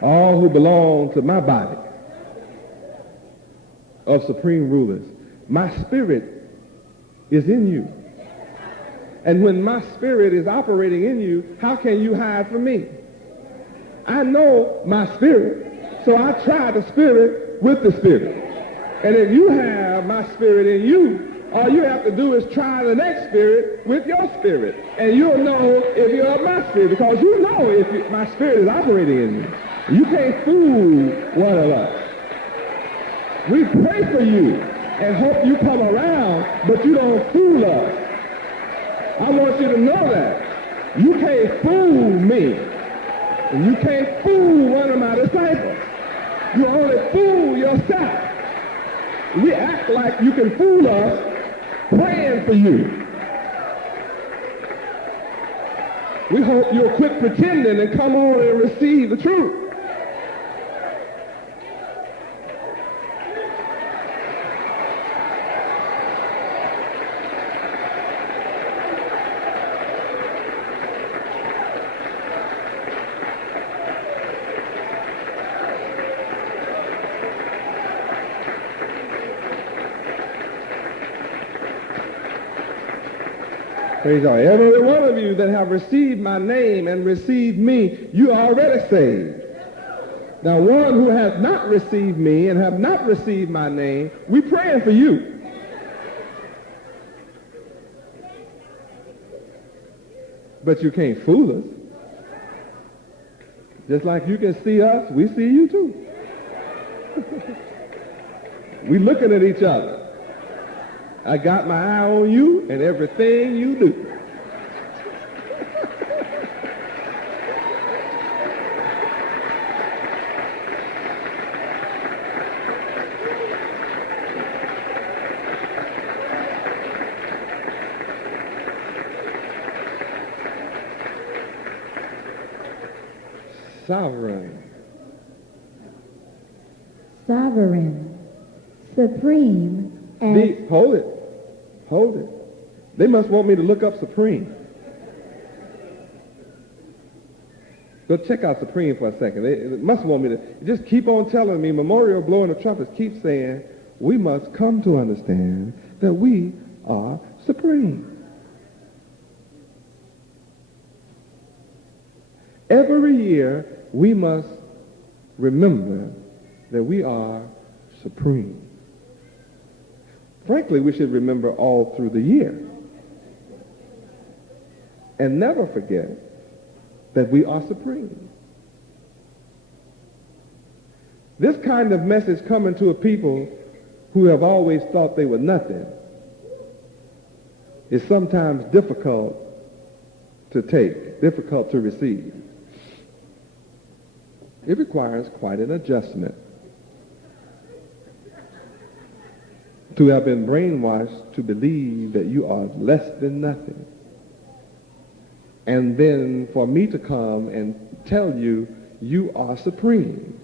all who belong to my body of supreme rulers. My spirit is in you. And when my spirit is operating in you, how can you hide from me? I know my spirit, so I try the spirit with the spirit. And if you have my spirit in you, all you have to do is try the next spirit with your spirit. And you'll know if you're of my spirit, because you know if my spirit is operating in you. You can't fool one of us. We pray for you and hope you come around, but you don't fool us. I want you to know that. You can't fool me. And you can't fool one of my disciples. You only fool yourself. We act like you can fool us praying for you. We hope you'll quit pretending and come on and receive the truth. Praise God. Every one of you that have received my name and received me, you are already saved. Now, one who has not received me and have not received my name, we praying for you. But you can't fool us. Just like you can see us, we see you too. We looking at each other. I got my eye on you and everything you do. Sovereign. Sovereign, supreme, and... Hold it. Hold it. They must want me to look up supreme. Go check out supreme for a second. They must want me to just keep on telling me, memorial blowing the trumpets, keep saying, we must come to understand that we are supreme. Every year, we must remember that we are supreme. Frankly, we should remember all through the year. And never forget that we are supreme. This kind of message coming to a people who have always thought they were nothing is sometimes difficult to take, difficult to receive. It requires quite an adjustment to have been brainwashed to believe that you are less than nothing. And then for me to come and tell you, you are supreme.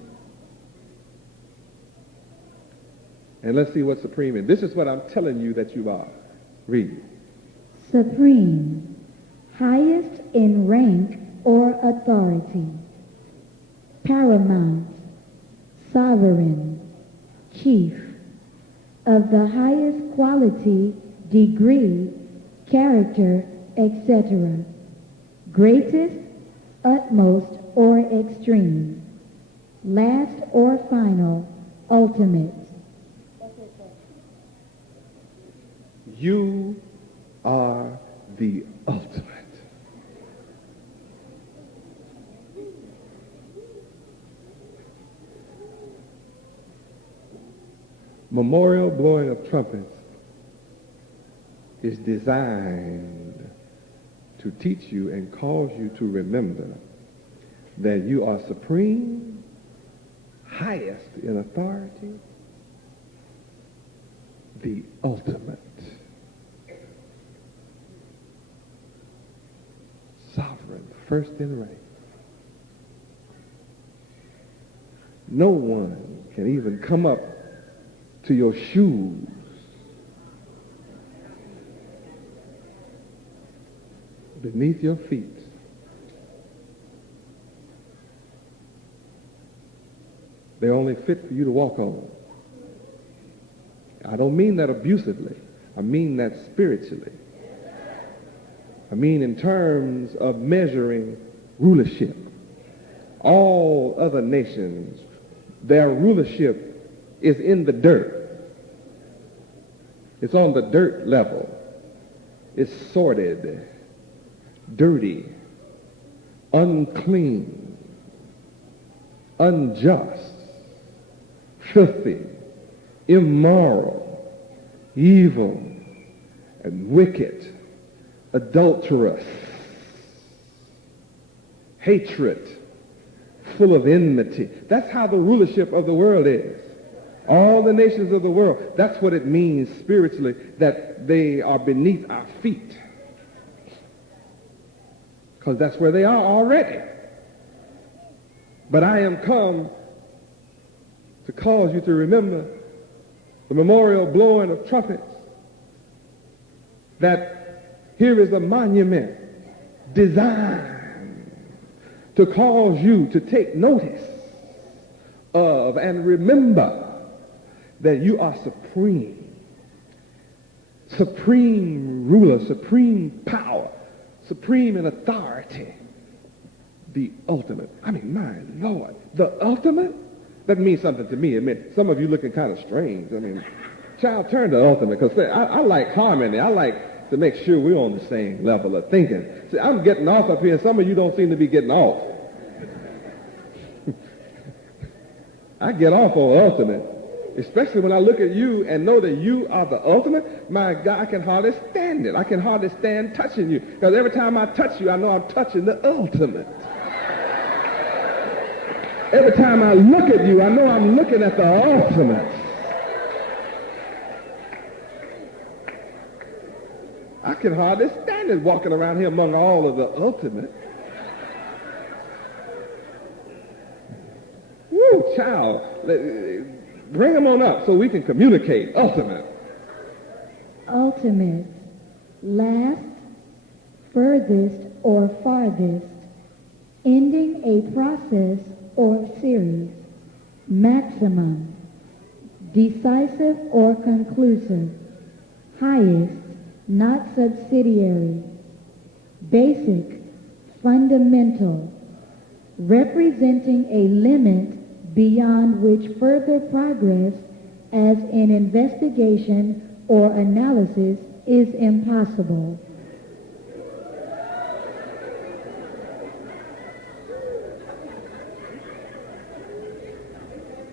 And let's see what supreme is. This is what I'm telling you that you are. Read. Supreme, highest in rank or authority. Paramount, sovereign, chief, of the highest quality, degree, character, etc. Greatest, utmost, or extreme. Last or final, ultimate. You are the ultimate. Memorial blowing of trumpets is designed to teach you and cause you to remember that you are supreme, highest in authority, the ultimate, sovereign, first in rank. No one can even come up to your shoes beneath your feet They're only fit for you to walk on. I don't mean that abusively. I mean that spiritually. I mean in terms of measuring rulership. All other nations, their rulership is in the dirt. It's on the dirt level. It's sordid, dirty, unclean, unjust, filthy, immoral, evil, and wicked, adulterous, hatred, full of enmity. That's how the rulership of the world is. All the nations of the world, that's what it means spiritually, that they are beneath our feet. Because that's where they are already. But I am come to cause you to remember the memorial blowing of trumpets, that here is a monument designed to cause you to take notice of and remember that you are supreme. Supreme ruler, supreme power, supreme in authority. The ultimate. I mean, my Lord, the ultimate? That means something to me. I mean, some of you looking kind of strange. I mean, child, turn to ultimate, because I like harmony. I like to make sure we're on the same level of thinking. See, I'm getting off up here. Some of you don't seem to be getting off. I get off on ultimate, especially when I look at you and know that you are the ultimate. My God, I can hardly stand it. I can hardly stand touching you, because every time I touch you, I know I'm touching the ultimate. Every time I look at you, I know I'm looking at the ultimate. I can hardly stand it walking around here among all of the ultimate. Woo, child. Bring them on up so we can communicate. Ultimate. Ultimate. Last, furthest, or farthest. Ending a process or series. Maximum. Decisive or conclusive. Highest, not subsidiary. Basic, fundamental. Representing a limit beyond which further progress as an investigation or analysis is impossible.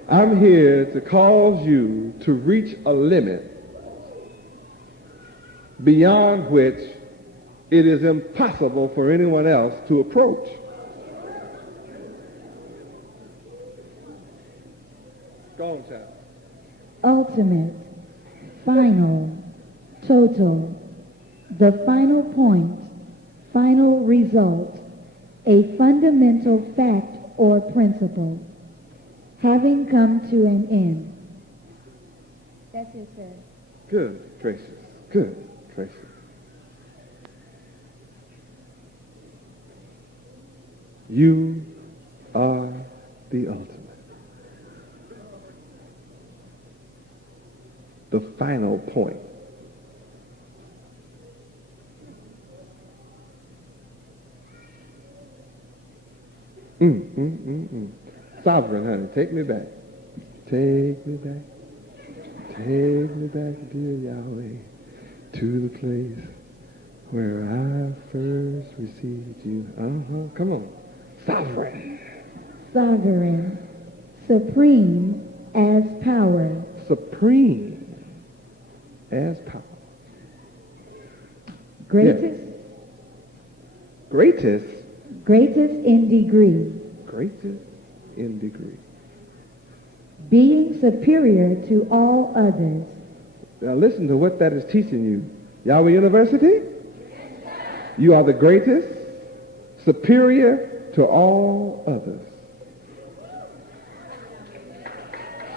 I'm here to cause you to reach a limit beyond which it is impossible for anyone else to approach. Go on, child. Ultimate, final, total, the final point, final result, a fundamental fact or principle, having come to an end. That's it, sir. Good gracious. Good gracious. You are the ultimate. The final point. Sovereign, honey, take me back. Take me back. Take me back, dear Yahweh, to the place where I first received you. Come on. Sovereign. Sovereign, supreme as power. Supreme as power. Greatest? Yes. Greatest? Greatest in degree. Greatest in degree. Being superior to all others. Now listen to what that is teaching you. Yahweh University? You are the greatest, superior to all others.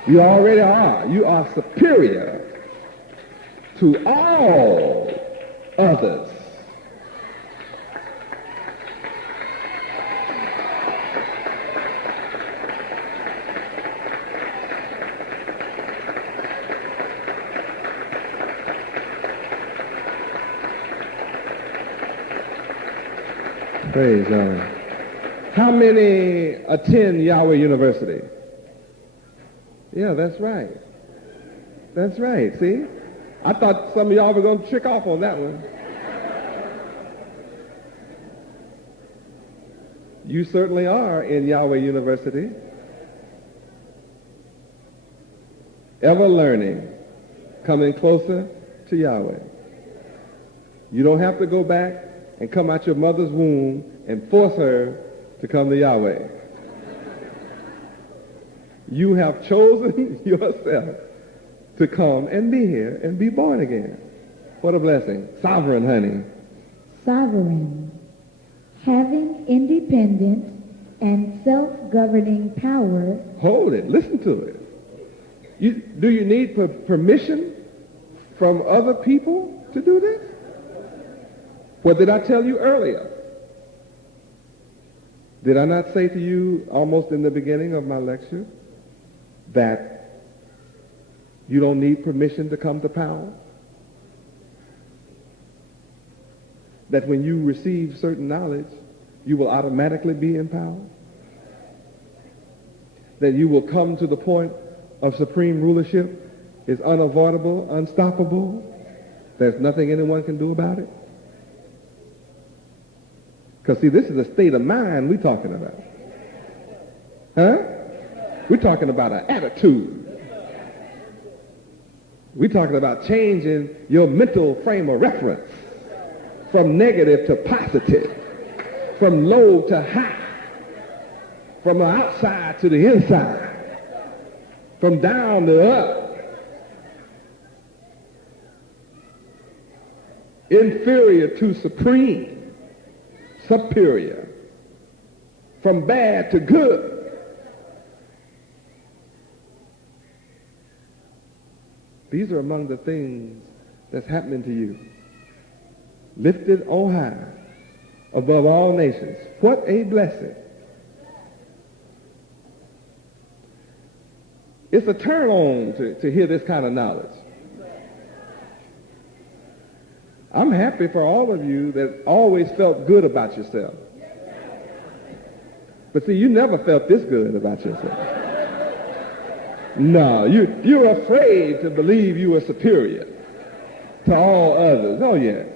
You already are. You are superior to all others. Praise God. How many attend Yahweh University? Yeah, that's right. That's right, see? I thought some of y'all were going to trick off on that one. You certainly are in Yahweh University. Ever learning, coming closer to Yahweh. You don't have to go back and come out your mother's womb and force her to come to Yahweh. You have chosen yourself to come and be here and be born again. What a blessing. Sovereign, honey. Sovereign, having independent and self-governing power. Hold it. Listen to it. Do you need permission from other people to do this? What did I tell you earlier? Did I not say to you almost in the beginning of my lecture that you don't need permission to come to power? That when you receive certain knowledge, you will automatically be in power? That you will come to the point of supreme rulership is unavoidable, unstoppable. There's nothing anyone can do about it. Because, see, this is a state of mind we're talking about. Huh? We're talking about an attitude. We're talking about changing your mental frame of reference from negative to positive, from low to high, from the outside to the inside, from down to up, inferior to supreme, superior, from bad to good. These are among the things that's happening to you. Lifted on high above all nations. What a blessing. It's a turn on to hear this kind of knowledge. I'm happy for all of you that always felt good about yourself. But see, you never felt this good about yourself. No, you're afraid to believe you are superior to all others. Oh, yes.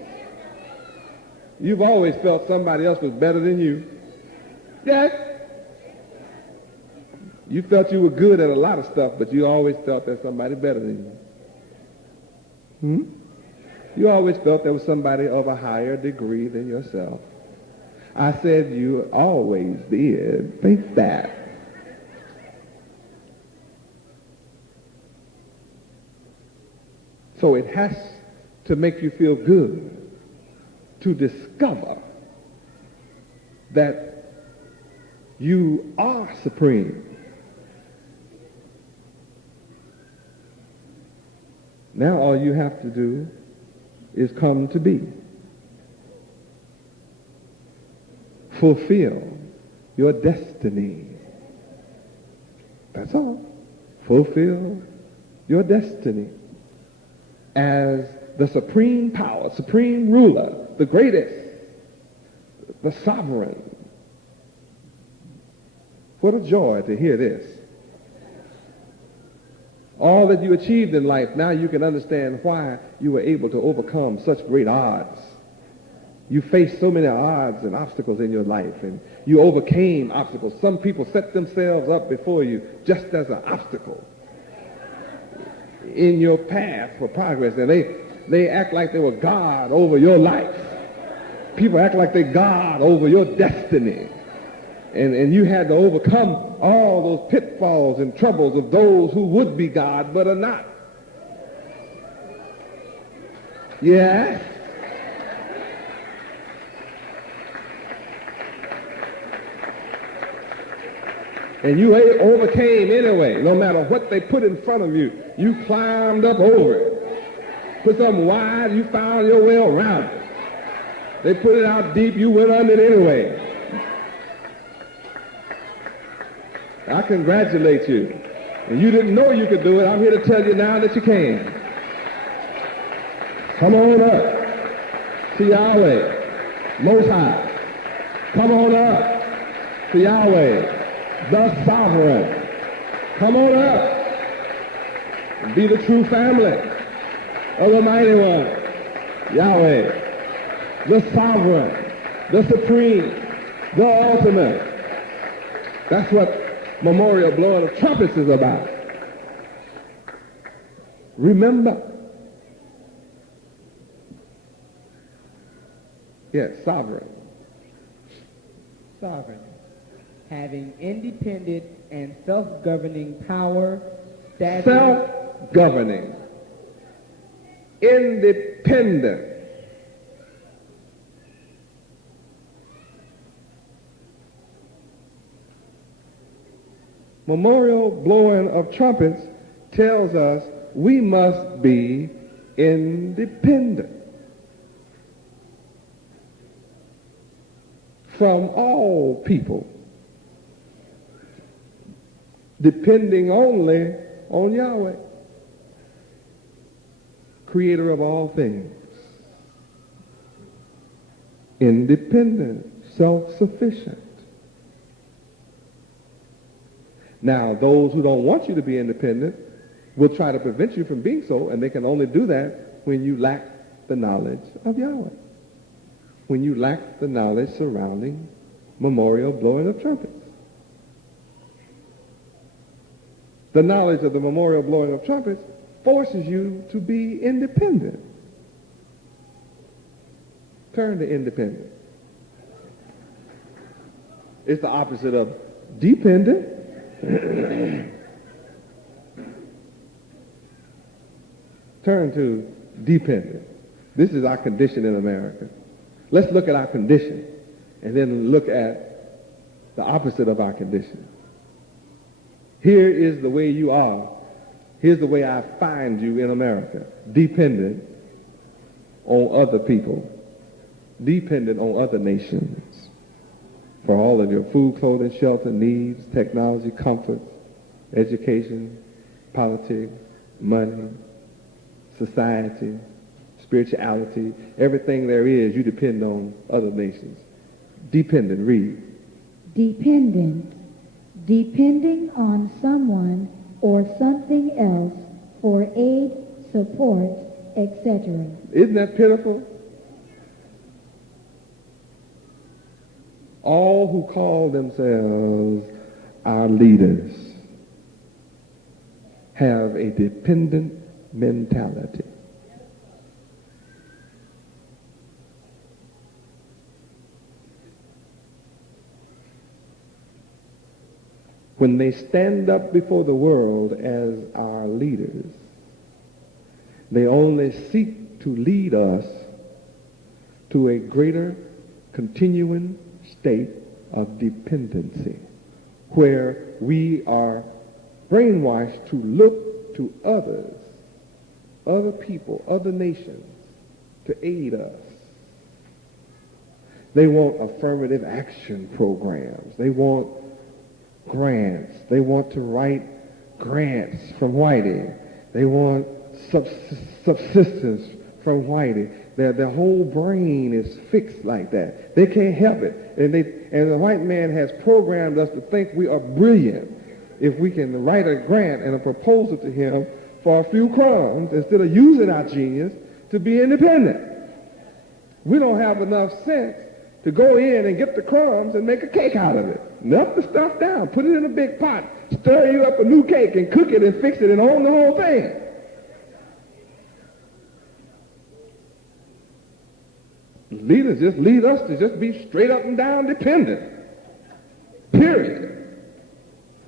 You've always felt somebody else was better than you. Yes. You felt you were good at a lot of stuff, but you always felt there's somebody better than you. You always felt there was somebody of a higher degree than yourself. I said you always did think that. So it has to make you feel good to discover that you are supreme. Now all you have to do is come to be. Fulfill your destiny. That's all. Fulfill your destiny as the supreme power, supreme ruler, the greatest, the sovereign. What a joy to hear this. All that you achieved in life, now you can understand why you were able to overcome such great odds. You faced so many odds and obstacles in your life, and you overcame obstacles. Some people set themselves up before you just as an obstacle in your path for progress, and they act like they were God over your life. People act like they're God over your destiny. And you had to overcome all those pitfalls and troubles of those who would be God but are not. Yeah? And you overcame anyway. No matter what they put in front of you, you climbed up over it. Put something wide, you found your way around it. They put it out deep, you went under it anyway. I congratulate you. And you didn't know you could do it. I'm here to tell you now that you can. Come on up to Yahweh, Most High. Come on up to Yahweh, the sovereign. Come on up and be the true family of the mighty one, Yahweh, the sovereign, the supreme, the ultimate. That's what memorial blowing of trumpets is about. Remember. Yes, sovereign. Sovereign, having independent and self-governing power, self-governing, independent. Memorial blowing of trumpets tells us we must be independent from all people, depending only on Yahweh, creator of all things. Independent, self-sufficient. Now, those who don't want you to be independent will try to prevent you from being so, and they can only do that when you lack the knowledge of Yahweh, when you lack the knowledge surrounding memorial blowing of trumpets. The knowledge of the memorial blowing of trumpets forces you to be independent. Turn to independent. It's the opposite of dependent. Turn to dependent. This is our condition in America. Let's look at our condition and then look at the opposite of our condition. Here is the way you are. Here's the way I find you in America. Dependent on other people. Dependent on other nations for all of your food, clothing, shelter, needs, technology, comforts, education, politics, money, society, spirituality, everything there is, you depend on other nations. Dependent, read. Dependent, depending on someone or something else for aid, support, etc. Isn't that pitiful? All who call themselves our leaders have a dependent mentality. When they stand up before the world as our leaders, they only seek to lead us to a greater continuing state of dependency, where we are brainwashed to look to others, other people, other nations, to aid us. They want affirmative action programs. They want grants. They want to write grants from Whitey. They want subsistence from Whitey. Their whole brain is fixed like that. They can't help it. And the white man has programmed us to think we are brilliant if we can write a grant and a proposal to him for a few crumbs instead of using our genius to be independent. We don't have enough sense to go in and get the crumbs and make a cake out of it. Melt the stuff down, put it in a big pot, stir you up a new cake and cook it and fix it and own the whole thing. Leaders just lead us to just be straight up and down dependent. Period.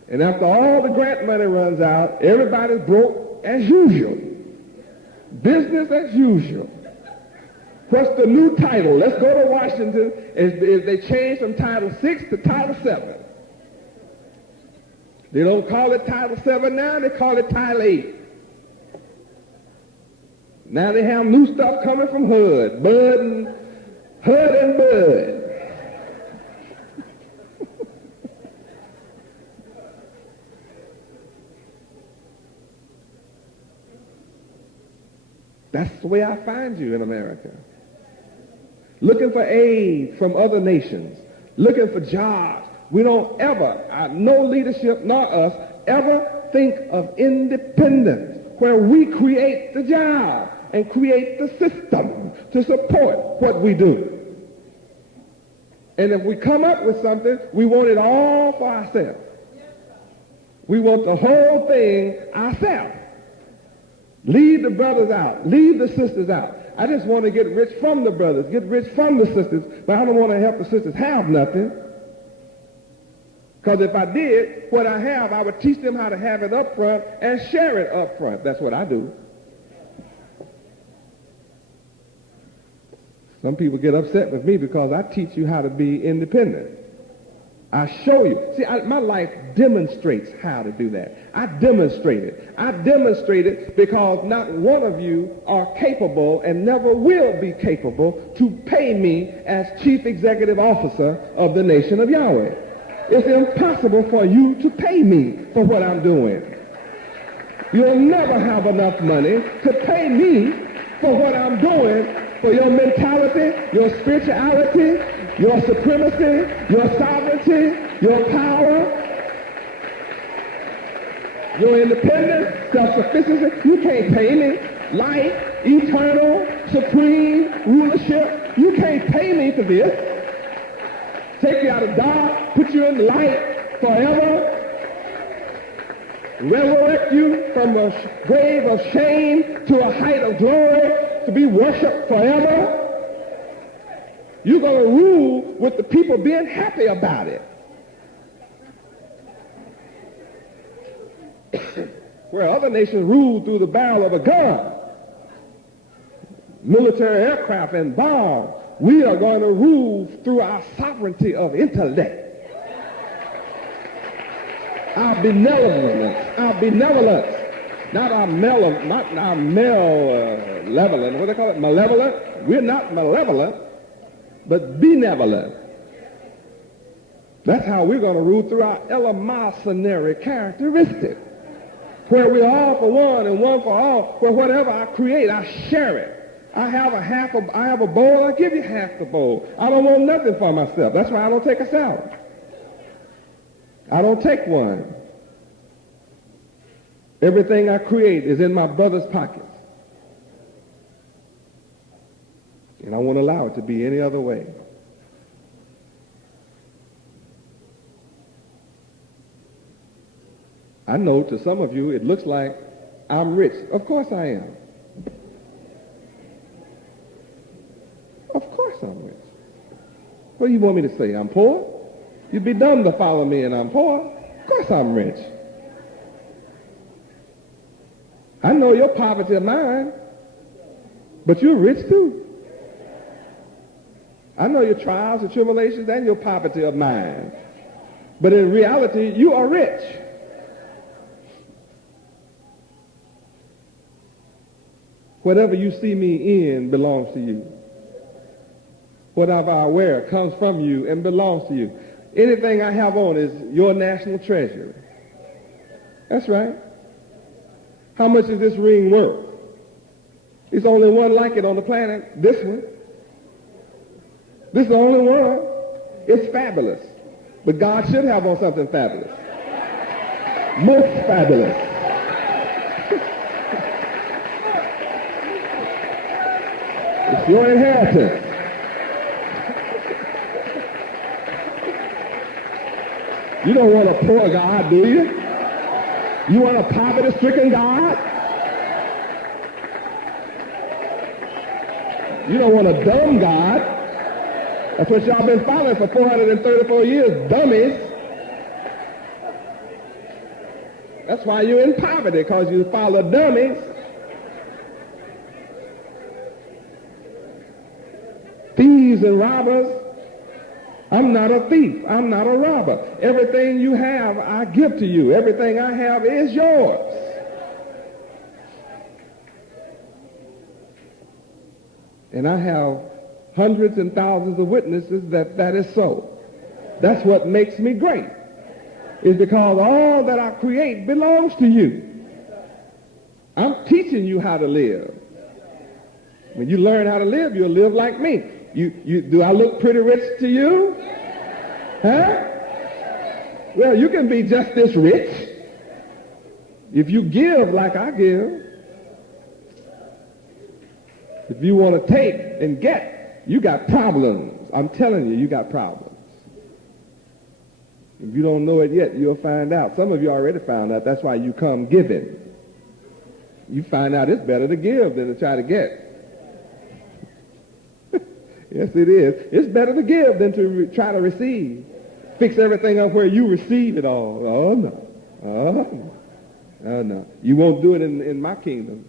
And after all the grant money runs out, everybody's broke as usual. Business as usual. What's the new title? Let's go to Washington. Is they changed from Title 6 to Title 7. They don't call it Title 7 now, they call it Title 8. Now they have new stuff coming from HUD and Bud. That's the way I find you in America. Looking for aid from other nations. looking for jobs. We don't ever, no leadership nor us, ever think of independence, where we create the job and create the system to support what we do. And if we come up with something, we want it all for ourselves. We want the whole thing ourselves. Leave the brothers out. Leave the sisters out. I just want to get rich from the brothers, get rich from the sisters, but I don't want to help the sisters have nothing. Because if I did what I have, I would teach them how to have it up front and share it up front. That's what I do. Some people get upset with me because I teach you how to be independent. I show you. See, my life demonstrates how to do that. I demonstrate it. I demonstrate it because not one of you are capable and never will be capable to pay me as chief executive officer of the nation of Yahweh. It's impossible for you to pay me for what I'm doing. You'll never have enough money to pay me for what I'm doing, for your mentality, your spirituality, your supremacy, your sovereignty, your power, your independence, self-sufficiency. You can't pay me. Life, eternal, supreme, rulership. You can't pay me for this. Take you out of dark, put you in the light forever, resurrect you from the grave of shame to a height of glory, to be worshipped forever. You're going to rule with the people being happy about it. Where other nations rule through the barrel of a gun, military aircraft and bombs, we are going to rule through our sovereignty of intellect, our benevolence, not our malevolent, what do they call it, malevolent? We're not malevolent, but benevolent. That's how we're going to rule through our eleemosynary characteristic, where we're all for one and one for all, where whatever I create, I share it. I have a bowl, I give you half the bowl. I don't want nothing for myself. That's why I don't take a salad. I don't take one. Everything I create is in my brother's pockets. And I won't allow it to be any other way. I know to some of you it looks like I'm rich. Of course I am. Of course I'm rich. What do you want me to say? I'm poor? You'd be dumb to follow me and I'm poor. Of course I'm rich. I know your poverty of mind, but you're rich too. I know your trials and tribulations and your poverty of mind, but in reality, you are rich. Whatever you see me in belongs to you. Whatever I wear comes from you and belongs to you. Anything I have on is your national treasure. That's right. How much is this ring worth? There's only one like it on the planet, this one. This is the only one. It's fabulous. But God should have on something fabulous. Most fabulous. It's your inheritance. You don't want a poor God, do you? You want a poverty-stricken God? You don't want a dumb God. That's what y'all been following for 434 years, dummies. That's why you're in poverty, because you follow dummies. Thieves and robbers. I'm not a thief. I'm not a robber. Everything you have, I give to you. Everything I have is yours. And I have hundreds and thousands of witnesses that that is so. That's what makes me great, is because all that I create belongs to you. I'm teaching you how to live. When you learn how to live, you'll live like me. Do I look pretty rich to you? Huh? Well, you can be just this rich if you give like I give. If you want to take and get, you got problems. I'm telling you, you got problems. If you don't know it yet, you'll find out. Some of you already found out. That's why you come giving. You find out it's better to give than to try to get. Yes, it is. It's better to give than to try to receive. Fix everything up where you receive it all. Oh, no. Oh, no. Oh, no. You won't do it in my kingdom.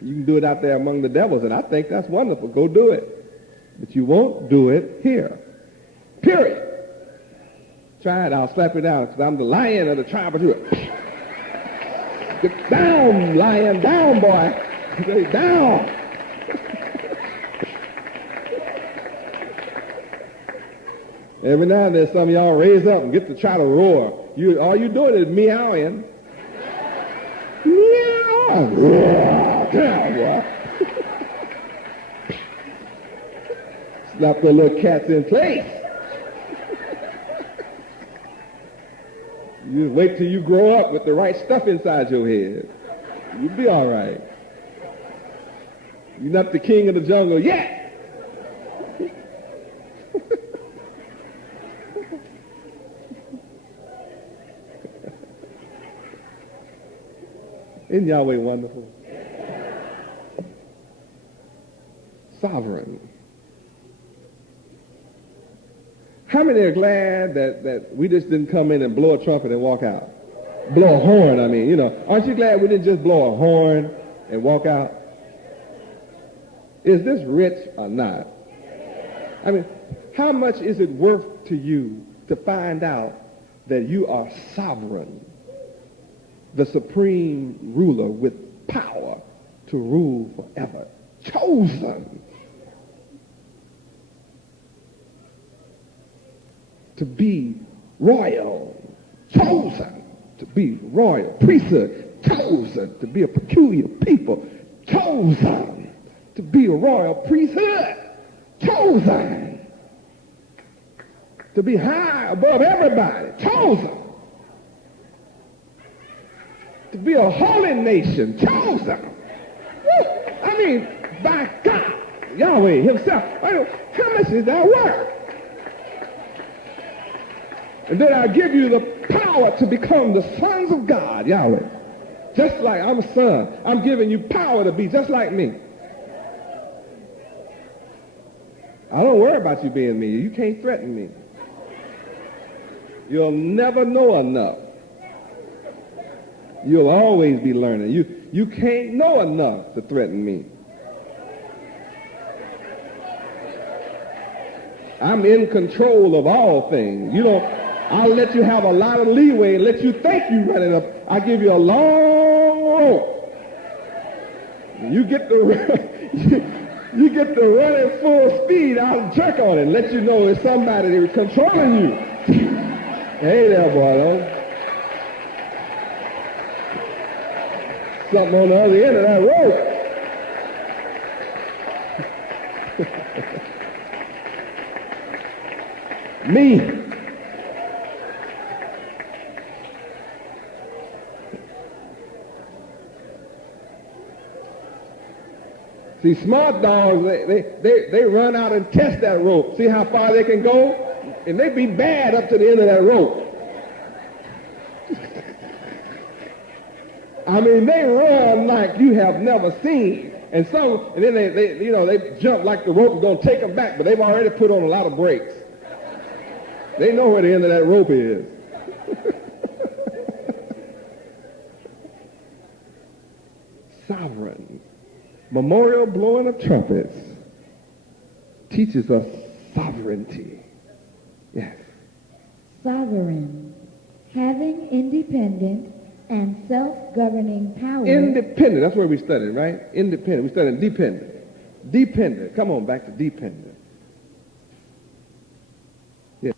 You can do it out there among the devils, and I think that's wonderful. Go do it. But you won't do it here. Period. Try it. I'll slap you down because I'm the lion of the tribe of Judah. Get down, lion. Down, boy. Say down. Every now and then some of y'all raise up and get to try to roar. All you doing is meowing. Meow. Down, boy. Slap the little cats in place. You wait till you grow up with the right stuff inside your head. You'll be all right. You're not the king of the jungle yet. Isn't Yahweh wonderful? Sovereign. How many are glad that we just didn't come in and blow a trumpet and walk out? Blow a horn, I mean, Aren't you glad we didn't just blow a horn and walk out? Is this rich or not? I mean, how much is it worth to you to find out that you are sovereign, the supreme ruler with power to rule forever, chosen to be royal, chosen to be royal priesthood, chosen to be a peculiar people, chosen to be a royal priesthood, chosen to be high above everybody, chosen to be a holy nation, chosen. I mean, by God, Yahweh himself. How much is that worth? And then I'll give you the power to become the sons of God, Yahweh. Just like I'm a son, I'm giving you power to be just like me. I don't worry about you being me. You can't threaten me. You'll never know enough. You'll always be learning. You can't know enough to threaten me. I'm in control of all things. I'll let you have a lot of leeway and let you think you're running up. I'll give you a long rope. You get the running full speed, I'll jerk on it and let you know it's somebody that's controlling you. Hey there, boy. Something on the other end of that rope. Me. See, smart dogs, they run out and test that rope. See how far they can go? And they be bad up to the end of that rope. I mean, they run like you have never seen. And then they jump like the rope is going to take them back, but they've already put on a lot of brakes. They know where the end of that rope is. Sovereign. Memorial blowing of trumpets teaches us sovereignty. Yes. Sovereign, having independent and self-governing power. Independent, that's where we studied, right? Independent. We studied dependent. Dependent. Come on, back to dependent. Yeah.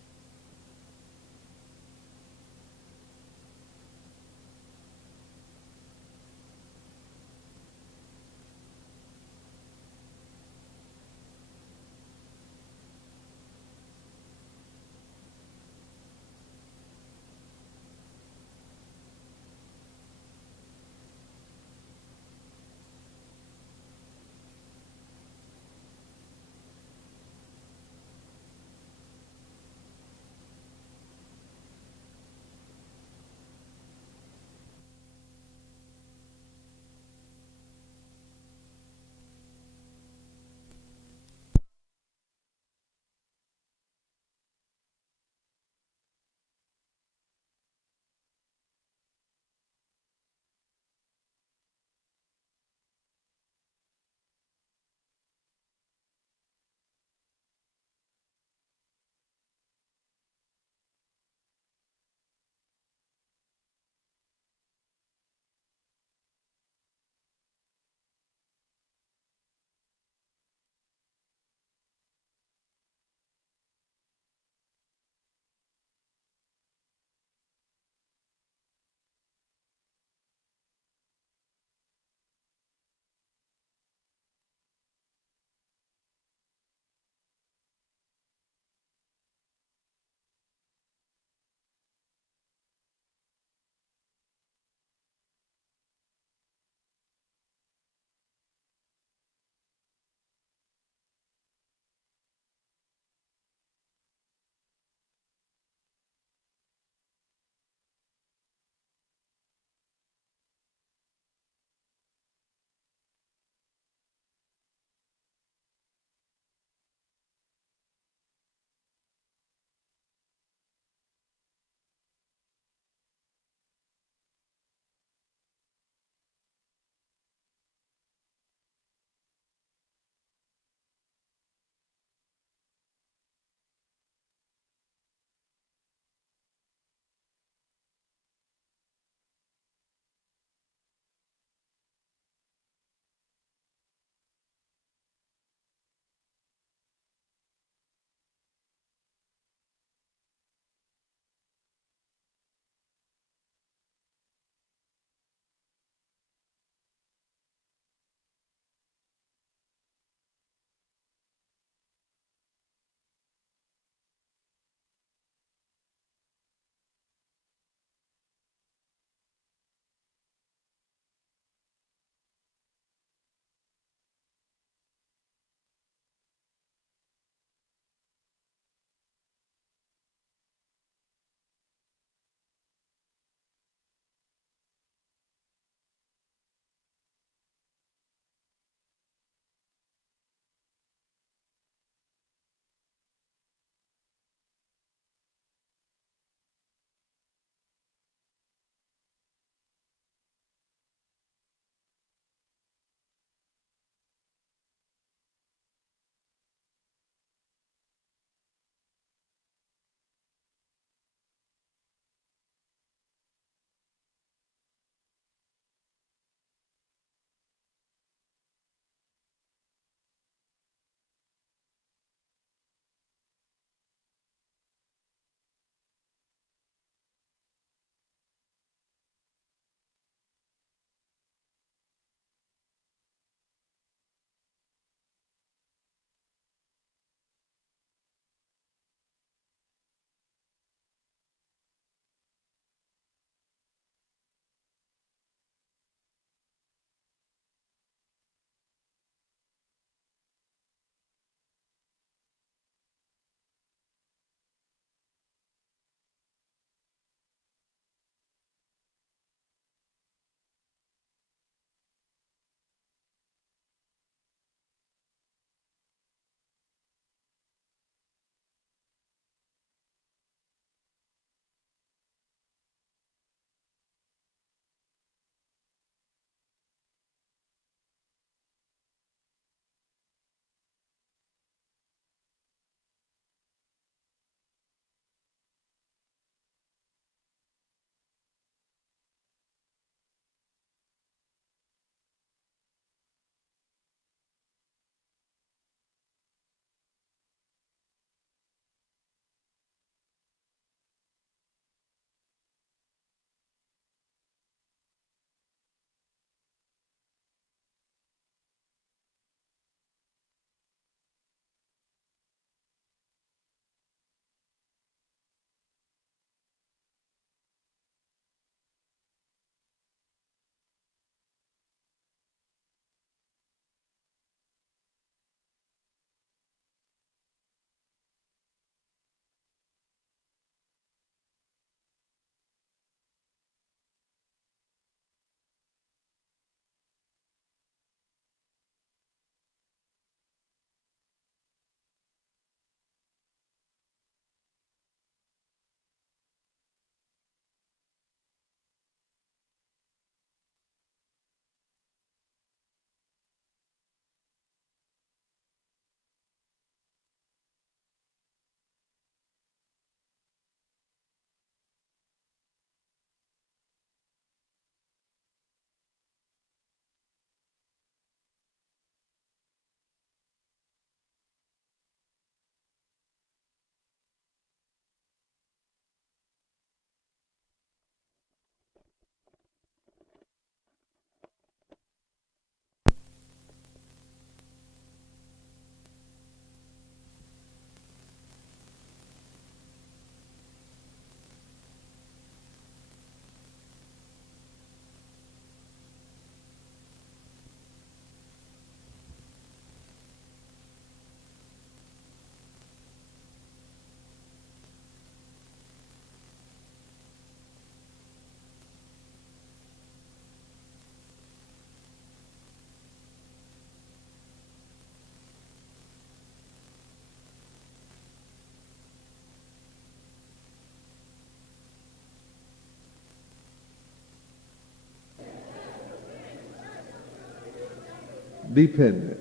Dependent.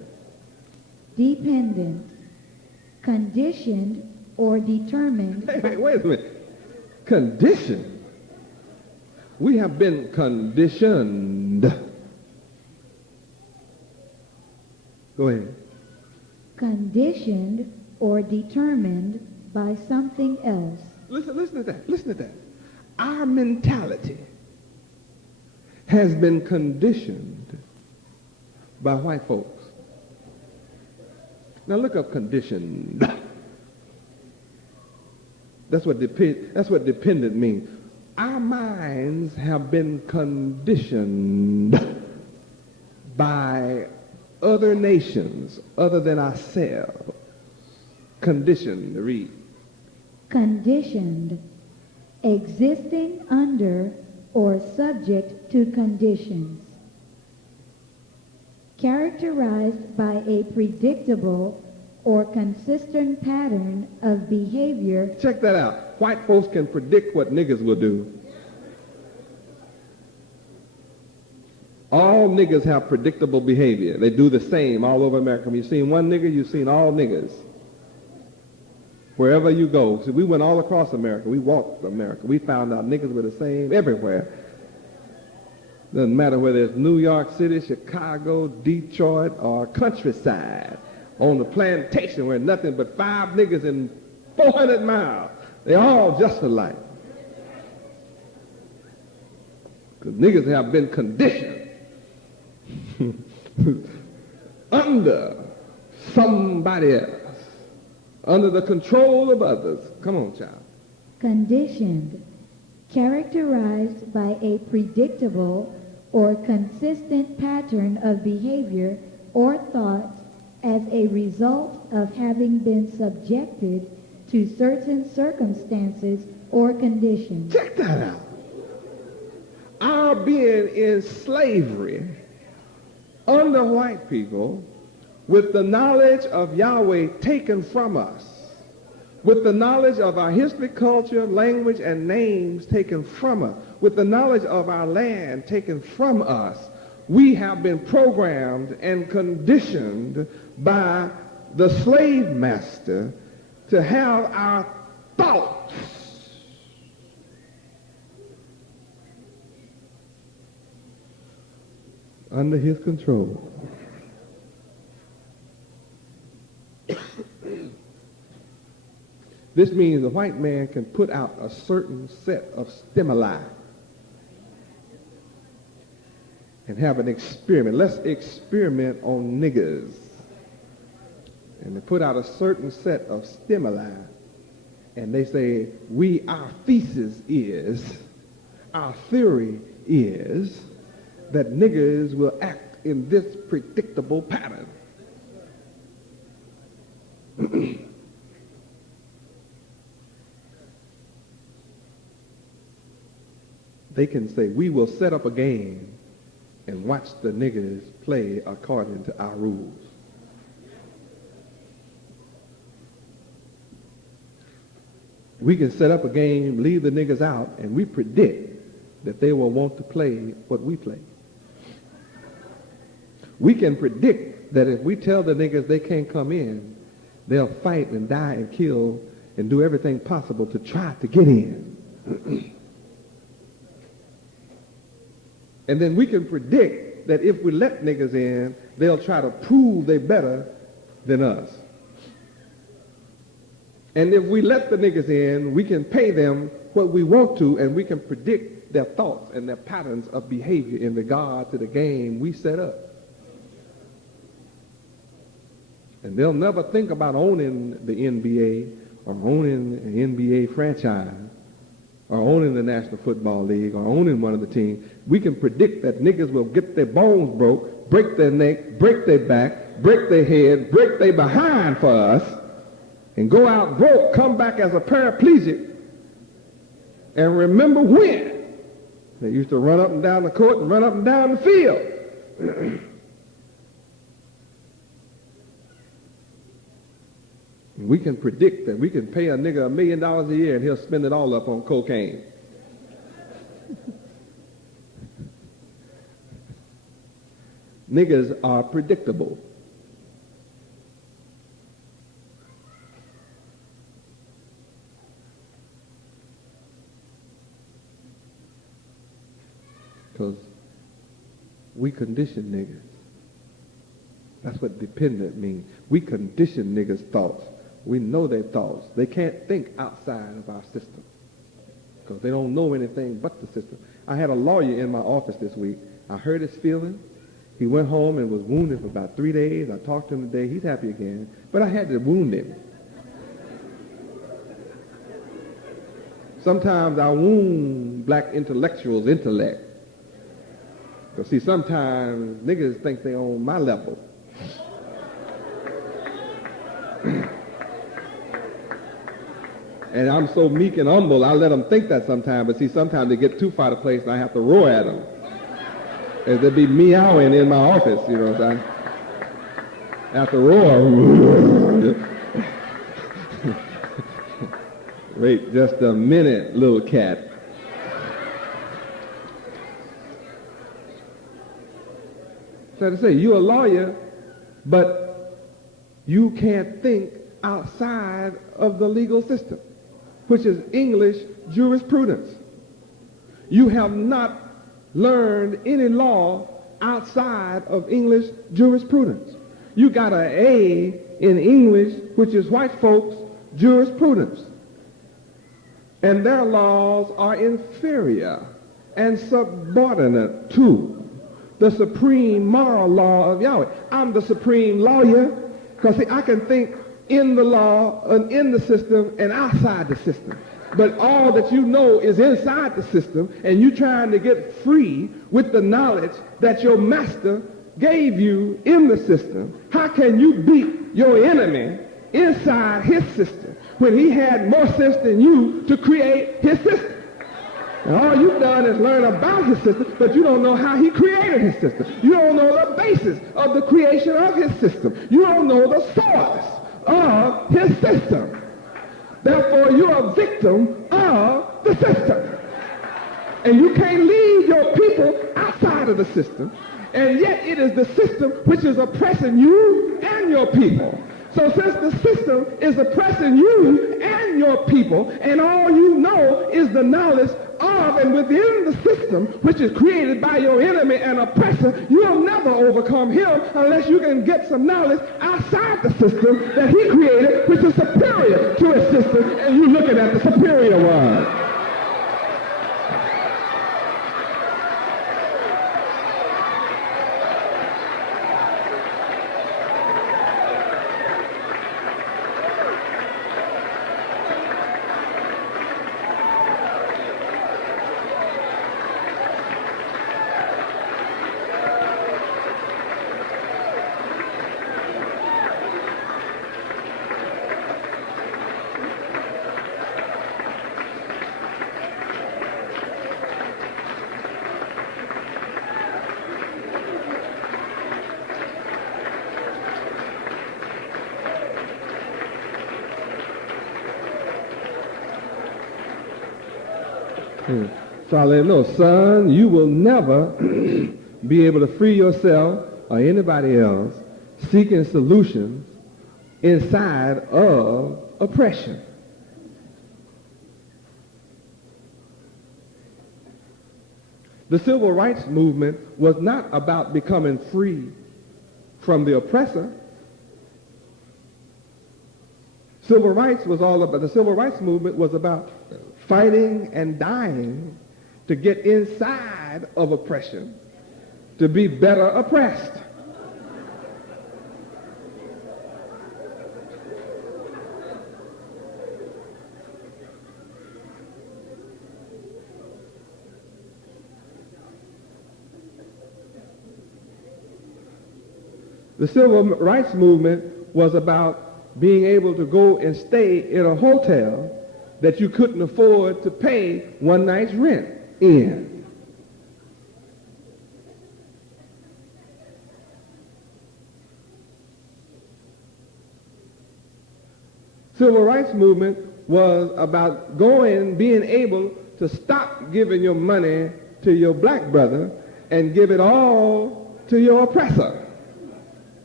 Dependent. Conditioned or determined. Hey, wait a minute. Conditioned. We have been conditioned. Go ahead. Conditioned or determined by something else. Listen to that. Listen to that. Our mentality has been conditioned by white folks. Now look up conditioned. That's what dependent means. Our minds have been conditioned by other nations other than ourselves. Conditioned, read. Conditioned. Existing under or subject to conditions. Characterized by a predictable or consistent pattern of behavior. Check that out. White folks can predict what niggas will do. All niggas have predictable behavior. They do the same all over America. When you've seen one nigga, you've seen all niggas. Wherever you go. See, we went all across America. We walked America. We found out niggas were the same everywhere. Doesn't matter whether it's New York City, Chicago, Detroit, or countryside. On the plantation where nothing but 5 niggas in 400 miles. They all just alike. Because niggas have been conditioned under somebody else. Under the control of others. Come on, child. Conditioned. Characterized by a predictable or consistent pattern of behavior or thoughts as a result of having been subjected to certain circumstances or conditions. Check that out. Our being in slavery under white people with the knowledge of Yahweh taken from us, with the knowledge of our history, culture, language, and names taken from us, with the knowledge of our land taken from us, we have been programmed and conditioned by the slave master to have our thoughts under his control. This means the white man can put out a certain set of stimuli and have an experiment. Let's experiment on niggas. And they put out a certain set of stimuli, and they say, our thesis is, our theory is that niggas will act in this predictable pattern. They can say, we will set up a game and watch the niggas play according to our rules. We can set up a game, leave the niggas out, and we predict that they will want to play what we play. We can predict that if we tell the niggas they can't come in, they'll fight and die and kill and do everything possible to try to get in. And then we can predict that if we let niggas in, they'll try to prove they're better than us. And if we let the niggas in, we can pay them what we want to, and we can predict their thoughts and their patterns of behavior in regard to the game we set up. And they'll never think about owning the NBA or owning an NBA franchise or owning the National Football League or owning one of the teams. We can predict that niggas will get their bones broke, break their neck, break their back, break their head, break their behind for us, and go out broke, come back as a paraplegic, and remember when they used to run up and down the court and run up and down the field. We can predict that we can pay a nigga $1 million a year and he'll spend it all up on cocaine. Niggas are predictable. Because we condition niggas. That's what dependent means. We condition niggas' thoughts. We know their thoughts. They can't think outside of our system because they don't know anything but the system. I had a lawyer in my office this week. I heard his feelings. He went home and was wounded for about 3 days. I talked to him today. He's happy again. But I had to wound him. Sometimes I wound black intellectuals' intellect. Because, see, sometimes niggas think they on my level. And I'm so meek and humble, I let them think that sometimes. But, see, sometimes they get too far to place and I have to roar at them. As they be meowing in my office, you know what I'm saying? I have to roar. Wait just a minute, little cat. So to say, you're a lawyer, but you can't think outside of the legal system, which is English jurisprudence. You have not learned any law outside of English jurisprudence. You got an A in English, which is white folks' jurisprudence. And their laws are inferior and subordinate to the supreme moral law of Yahweh. I'm the supreme lawyer because I can think in the law and in the system and outside the system. But all that you know is inside the system, and you trying to get free with the knowledge that your master gave you in the system. How can you beat your enemy inside his system when he had more sense than you to create his system? And all you've done is learn about his system, but you don't know how he created his system. You don't know the basis of the creation of his system. You don't know the source of his system. Therefore, you're a victim of the system. And you can't lead your people outside of the system. And yet it is the system which is oppressing you and your people. So since the system is oppressing you and your people, and all you know is the knowledge of and within the system which is created by your enemy and oppressor, you'll never overcome him unless you can get some knowledge outside the system that he created, which is superior to his system, and you're looking at the superior one. So I let him know, son, you will never be able to free yourself or anybody else seeking solutions inside of oppression. The civil rights movement was not about becoming free from the oppressor. The civil rights movement was about fighting and dying to get inside of oppression, to be better oppressed. The civil rights movement was about being able to go and stay in a hotel that you couldn't afford to pay one night's rent in. Civil rights movement was about being able to stop giving your money to your black brother and give it all to your oppressor.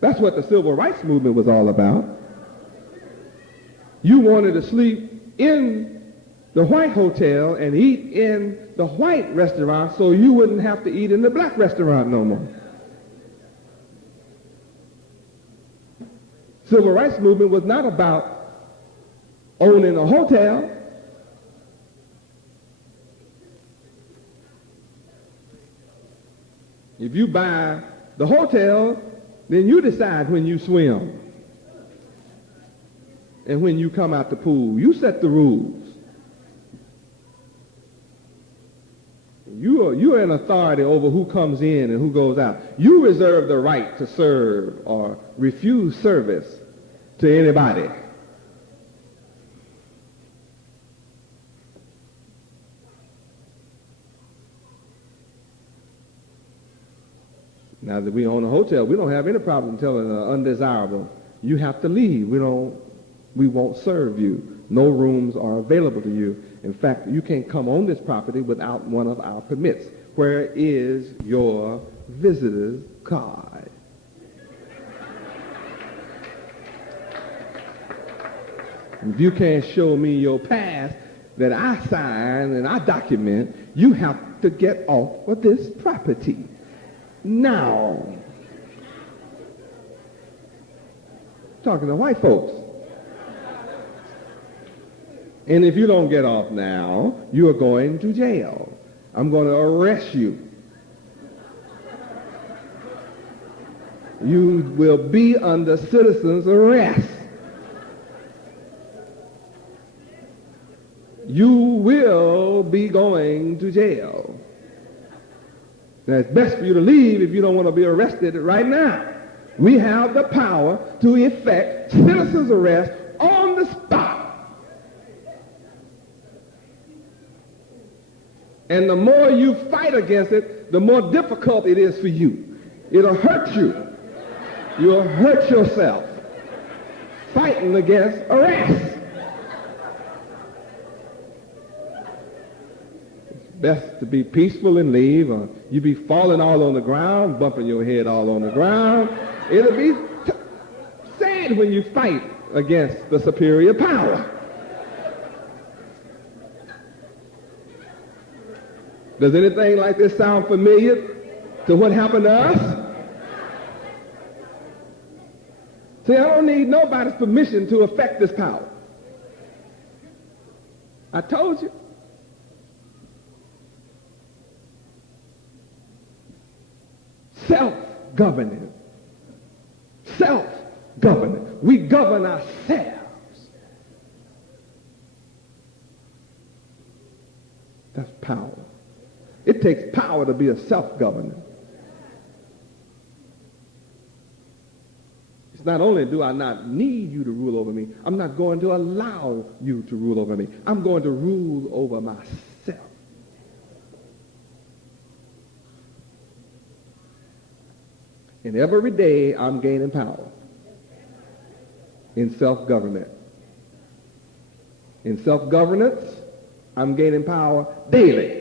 That's what the civil rights movement was all about. You wanted to sleep in the white hotel and eat in the white restaurant so you wouldn't have to eat in the black restaurant no more. Civil rights movement was not about owning a hotel. If you buy the hotel, then you decide when you swim and when you come out the pool. You set the rules. You're an authority over who comes in and who goes out. You reserve the right to serve or refuse service to anybody. Now that we own a hotel, we don't have any problem telling an undesirable, you have to leave. We won't serve you. No rooms are available to you. In fact, you can't come on this property without one of our permits. Where is your visitor's card? If you can't show me your pass that I sign and I document, you have to get off of this property. Now, talking to white folks. And if you don't get off now, you are going to jail. I'm going to arrest you. You will be under citizen's arrest. You will be going to jail. Now, it's best for you to leave if you don't want to be arrested right now. We have the power to effect citizen's arrest on the spot. And the more you fight against it, the more difficult it is for you. It'll hurt you. You'll hurt yourself fighting against arrest. Best to be peaceful and leave, or you be falling all on the ground, bumping your head all on the ground. It'll be sad when you fight against the superior power. Does anything like this sound familiar to what happened to us? See, I don't need nobody's permission to affect this power. I told you. Self-governing. Self-governing. We govern ourselves. That's power. It takes power to be a self-governor. It's not only do I not need you to rule over me, I'm not going to allow you to rule over me. I'm going to rule over myself. And every day I'm gaining power in self-government. In self-governance, I'm gaining power daily.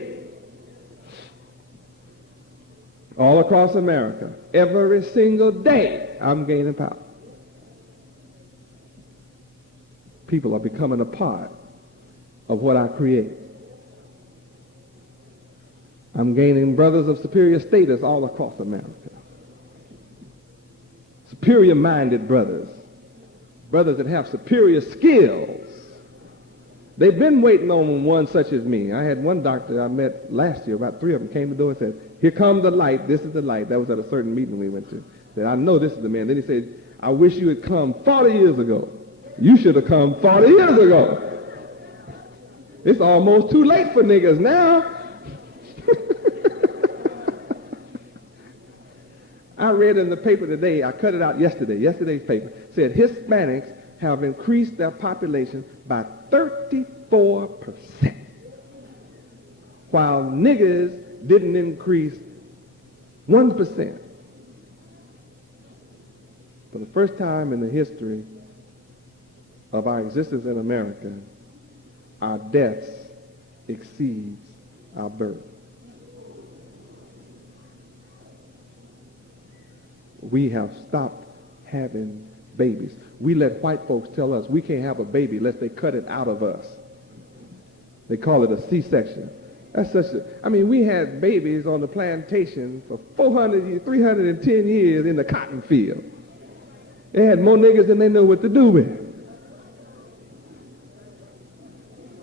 All across America, every single day, I'm gaining power. People are becoming a part of what I create. I'm gaining brothers of superior status all across America. Superior-minded brothers. Brothers that have superior skills. They've been waiting on one such as me. I had one doctor I met last year, about 3 of them came to the door and said, "Here comes the light, this is the light." That was at a certain meeting we went to. Said, "I know this is the man." Then he said, "I wish you had come 40 years ago. You should have come 40 years ago." It's almost too late for niggas now. I read in the paper today, I cut it out yesterday's paper, said Hispanics have increased their population by 34%, while niggers didn't increase 1%. For the first time in the history of our existence in America, our deaths exceeds our birth. we have stopped having babies. We let white folks tell us we can't have a baby unless they cut it out of us. They call it a C-section. We had babies on the plantation for 310 years in the cotton field. They had more niggas than they know what to do with.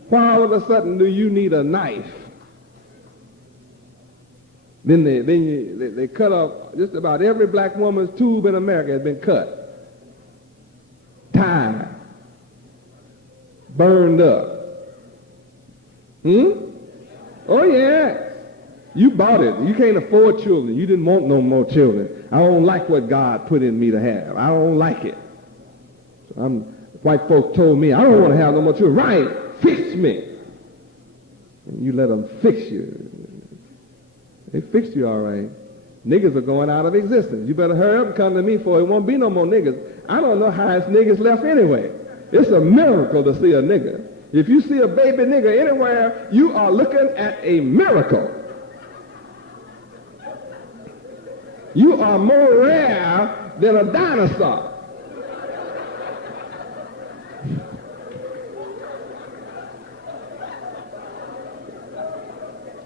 Why all of a sudden do you need a knife? Then they cut off just about every black woman's tube in America has been cut, tied, burned up. Oh yeah. You bought it. You can't afford children. You didn't want no more children. I don't like what God put in me to have. I don't like it. So white folks told me, I don't want to have no more children. Right, fix me. And you let them fix you. They fixed you all right. Niggas are going out of existence. You better hurry up and come to me for it won't be no more niggas. I don't know how it's niggas left anyway. It's a miracle to see a nigga. If you see a baby nigga anywhere, you are looking at a miracle. You are more rare than a dinosaur.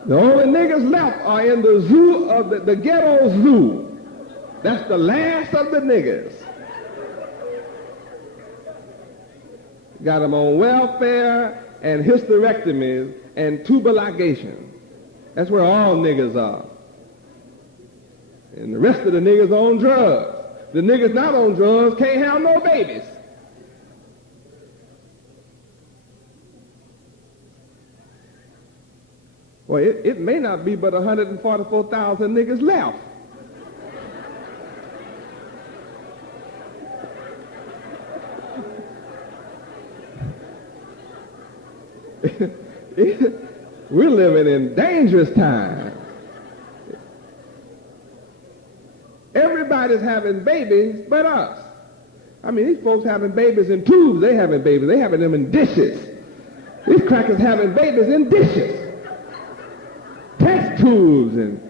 The only niggas left are in the zoo of the ghetto zoo. That's the last of the niggas. Got them on welfare and hysterectomies and tubal ligation. That's where all niggas are. And the rest of the niggas on drugs. The niggas not on drugs can't have no babies. Well, it may not be but 144,000 niggas left. We're living in dangerous times. Everybody's having babies but us. These folks having babies in tubes. They having babies. They having them in dishes. These crackers having babies in dishes. Test tubes and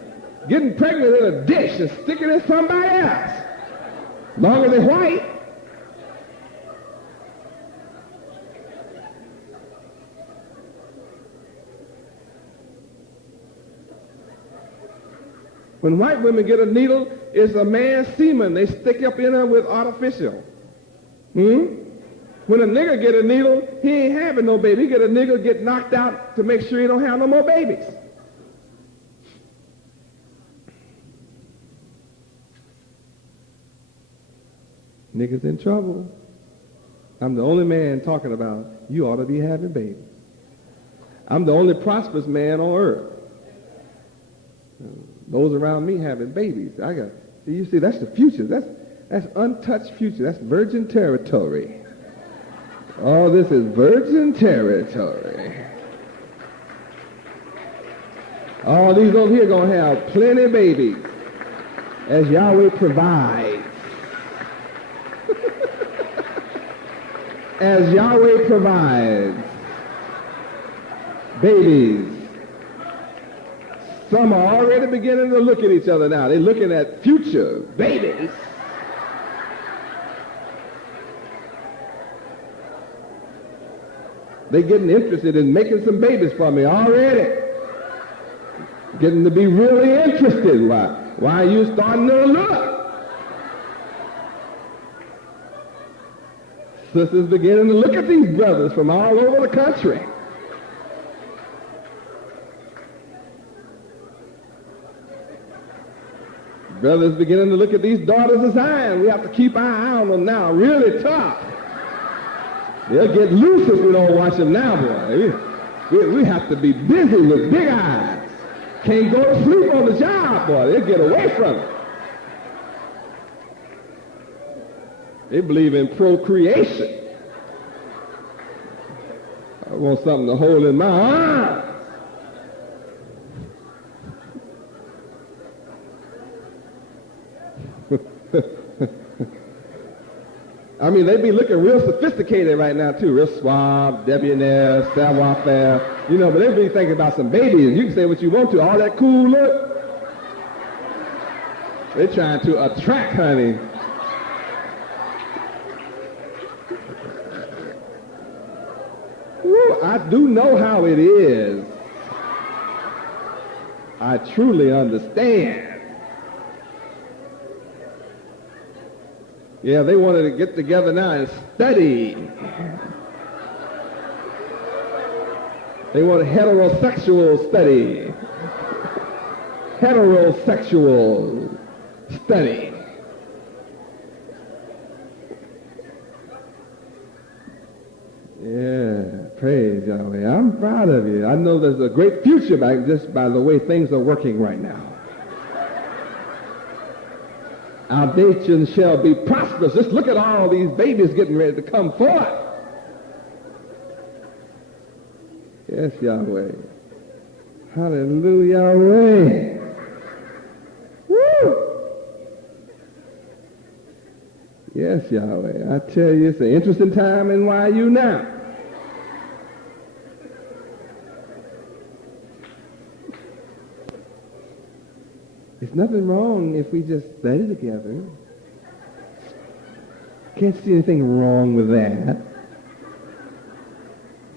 getting pregnant in a dish and sticking it in somebody else. As long as they're white. When white women get a needle, it's a man's semen. They stick up in her with artificial. When a nigga get a needle, he ain't having no baby. He get a nigga get knocked out to make sure he don't have no more babies. Niggas in trouble. I'm the only man talking about you ought to be having babies. I'm the only prosperous man on earth. Those around me having babies. You see, that's the future. That's untouched future. That's virgin territory. Oh, this is virgin territory. All these over here going to have plenty of babies as Yahweh provides. As Yahweh provides babies. Some are already beginning to look at each other now. They're looking at future babies. They're getting interested in making some babies for me already. Getting to be really interested. Why are you starting to look? Sisters beginning to look at these brothers from all over the country. Brothers beginning to look at these daughters of Zion. We have to keep our eye on them now, really tough. They'll get loose if we don't watch them now, boy. We have to be busy with big eyes. Can't go to sleep on the job, boy. They'll get away from it. They believe in procreation. I want something to hold in my arms. They be looking real sophisticated right now, too. Real suave, debonair, savoir-faire. But they be thinking about some babies. You can say what you want to. All that cool look. They're trying to attract, honey. Woo, I do know how it is. I truly understand. Yeah, they wanted to get together now and study. They want a heterosexual study. Heterosexual study. Yeah, praise Yahweh. I'm proud of you. I know there's a great future just by the way things are working right now. Our nation shall be prosperous. Just look at all these babies getting ready to come forth. Yes, Yahweh. Hallelujah, Yahweh. Woo! Yes, Yahweh. I tell you, it's an interesting time in YU now. There's nothing wrong if we just study together. Can't see anything wrong with that.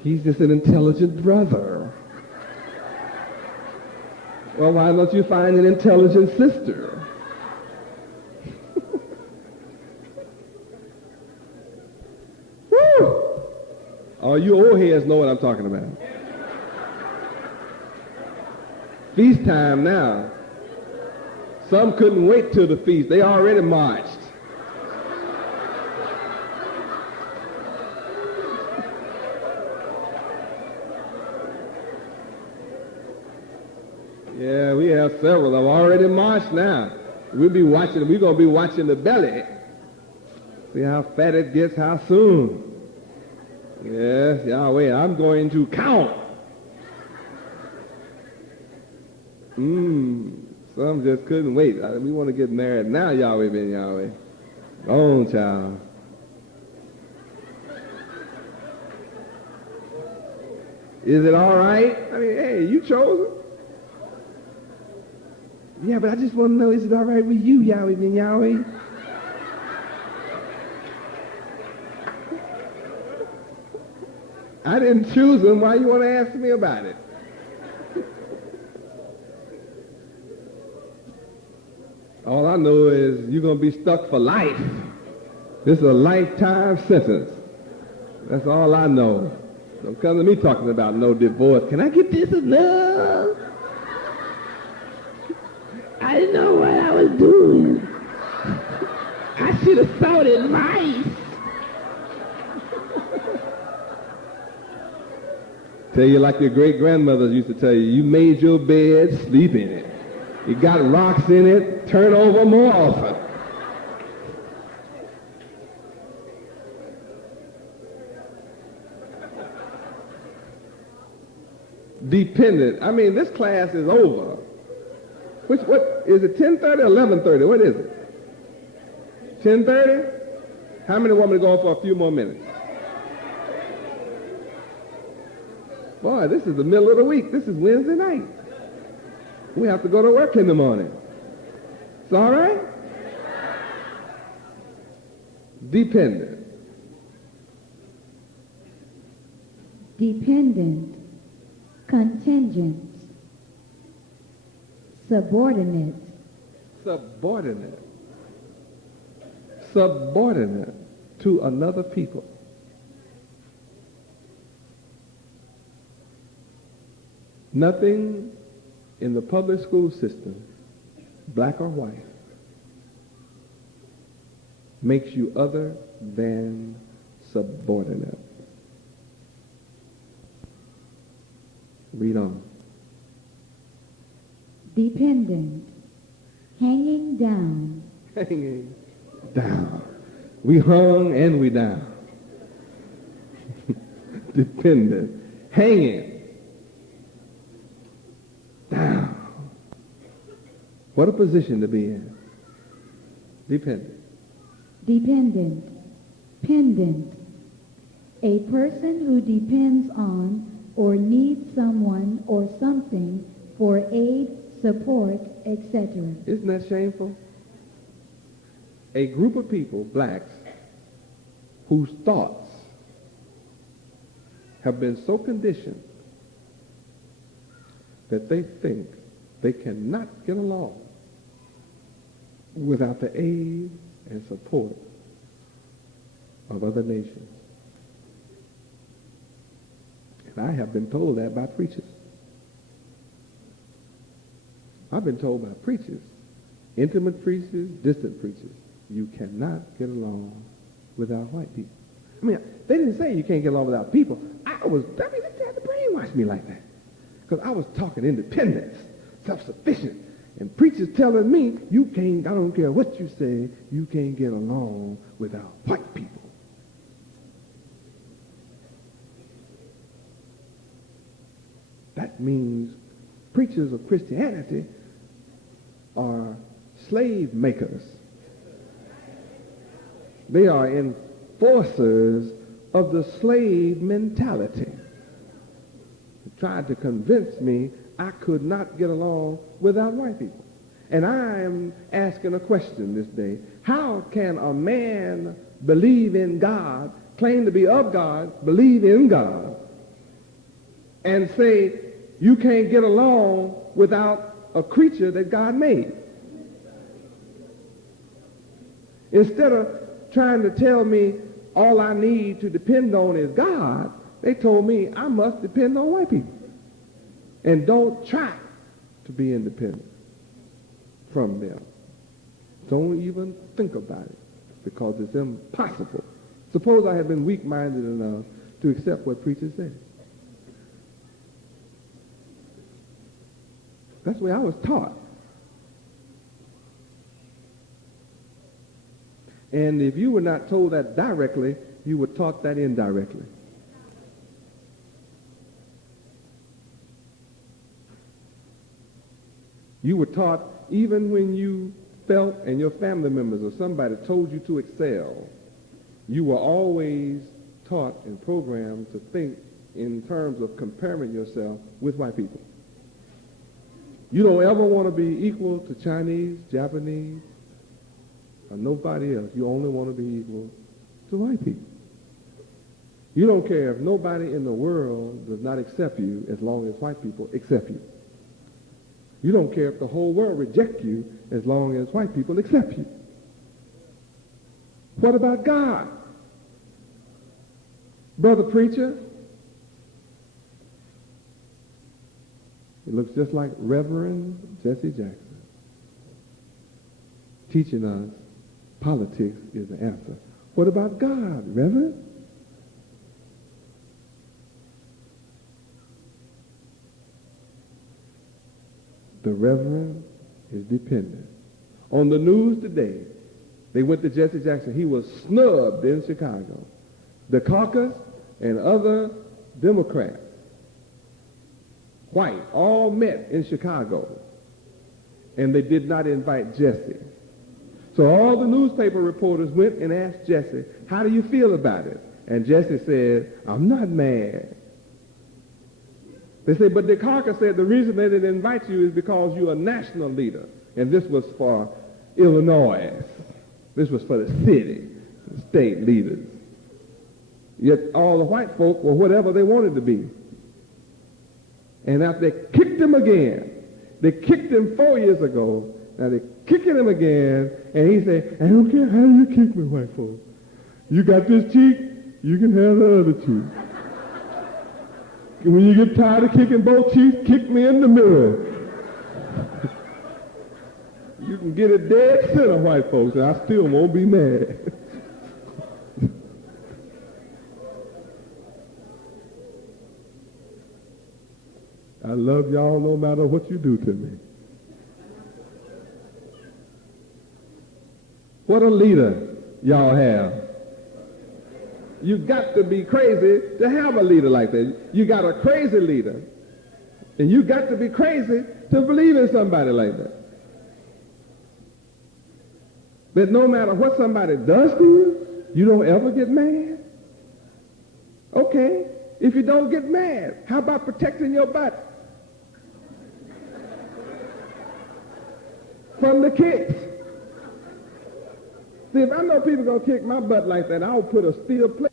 He's just an intelligent brother. Well, why don't you find an intelligent sister? Woo! Oh, you old heads know what I'm talking about. Feast time now. Some couldn't wait till the feast. They already marched. Yeah, we have several. They've already marched now. We're going to be watching the belly. See how fat it gets, how soon. Yes, Yahweh, I'm going to count. Some just couldn't wait. We want to get married now, Yahweh ben Yahweh. Go on, child. Is it all right? I mean, hey, you chose it. Yeah, but I just want to know, is it all right with you, Yahweh ben Yahweh? I didn't choose him. Why you want to ask me about it? All I know is you're going to be stuck for life. This is a lifetime sentence. That's all I know. Don't come to me talking about no divorce. Can I get this enough? I didn't know what I was doing. I should have thought it nice. Tell you like your great-grandmothers used to tell you, you made your bed, sleep in it. You got rocks in it, turn over more often. Dependent. I mean, this class is over. What is it, 10:30 or 11:30? What is it? 10:30? How many want me to go on for a few more minutes? Boy, this is the middle of the week. This is Wednesday night. We have to go to work in the morning. It's all right? Dependent. Dependent. Contingent. Subordinate. Subordinate. Subordinate to another people. Nothing in the public school system, black or white, makes you other than subordinate. Read on. Dependent. Hanging down. Hanging down. We hung and we down. Dependent. Hanging down. What a position to be in. Dependent. Dependent. Pendant. A person who depends on or needs someone or something for aid, support, etc. Isn't that shameful? a group of people, blacks, whose thoughts have been so conditioned that they think they cannot get along without the aid and support of other nations. And I have been told that by preachers. I've been told by preachers, intimate preachers, distant preachers, you cannot get along without white people. I mean, they didn't say you can't get along without people. They had to brainwash me like that. Because I was talking independence, self-sufficient, and preachers telling me, you can't, I don't care what you say, you can't get along without white people. That means preachers of Christianity are slave makers. They are enforcers of the slave mentality. They tried to convince me I could not get along without white people. And I am asking a question this day. How can a man believe in God, claim to be of God, believe in God, and say you can't get along without a creature that God made? Instead of trying to tell me all I need to depend on is God, they told me I must depend on white people. And don't try to be independent from them. Don't even think about it, because it's impossible. Suppose I had been weak-minded enough to accept what preachers say. That's the way I was taught. And if you were not told that directly, you were taught that indirectly. You were taught even when you felt, and your family members or somebody told you to excel, you were always taught and programmed to think in terms of comparing yourself with white people. You don't ever want to be equal to Chinese, Japanese, or nobody else. You only want to be equal to white people. You don't care if nobody in the world does not accept you as long as white people accept you. You don't care if the whole world rejects you as long as white people accept you. What about God? Brother preacher, it looks just like Reverend Jesse Jackson teaching us politics is the answer. What about God, Reverend? The Reverend is dependent. On the news today, they went to Jesse Jackson. He was snubbed in Chicago. The caucus and other Democrats, white, all met in Chicago, and they did not invite Jesse. So all the newspaper reporters went and asked Jesse, how do you feel about it? And Jesse said, I'm not mad. They said, but the caucus said the reason they didn't invite you is because you're a national leader. And this was for Illinois. This was for the city, the state leaders. Yet all the white folk were whatever they wanted to be. And after they kicked him again, they kicked him 4 years ago. Now they're kicking him again, and he said, I don't care how you kick me, white folk. You got this cheek, you can have the other cheek. And when you get tired of kicking both cheeks, kick me in the middle. You can get it dead center, white folks, and I still won't be mad. I love y'all no matter what you do to me. What a leader y'all have. You got to be crazy to have a leader like that. You got a crazy leader. And you got to be crazy to believe in somebody like that. That no matter what somebody does to you, you don't ever get mad. Okay, if you don't get mad, how about protecting your body from the kicks? See, if I know people going to kick my butt like that, I'll put a steel plate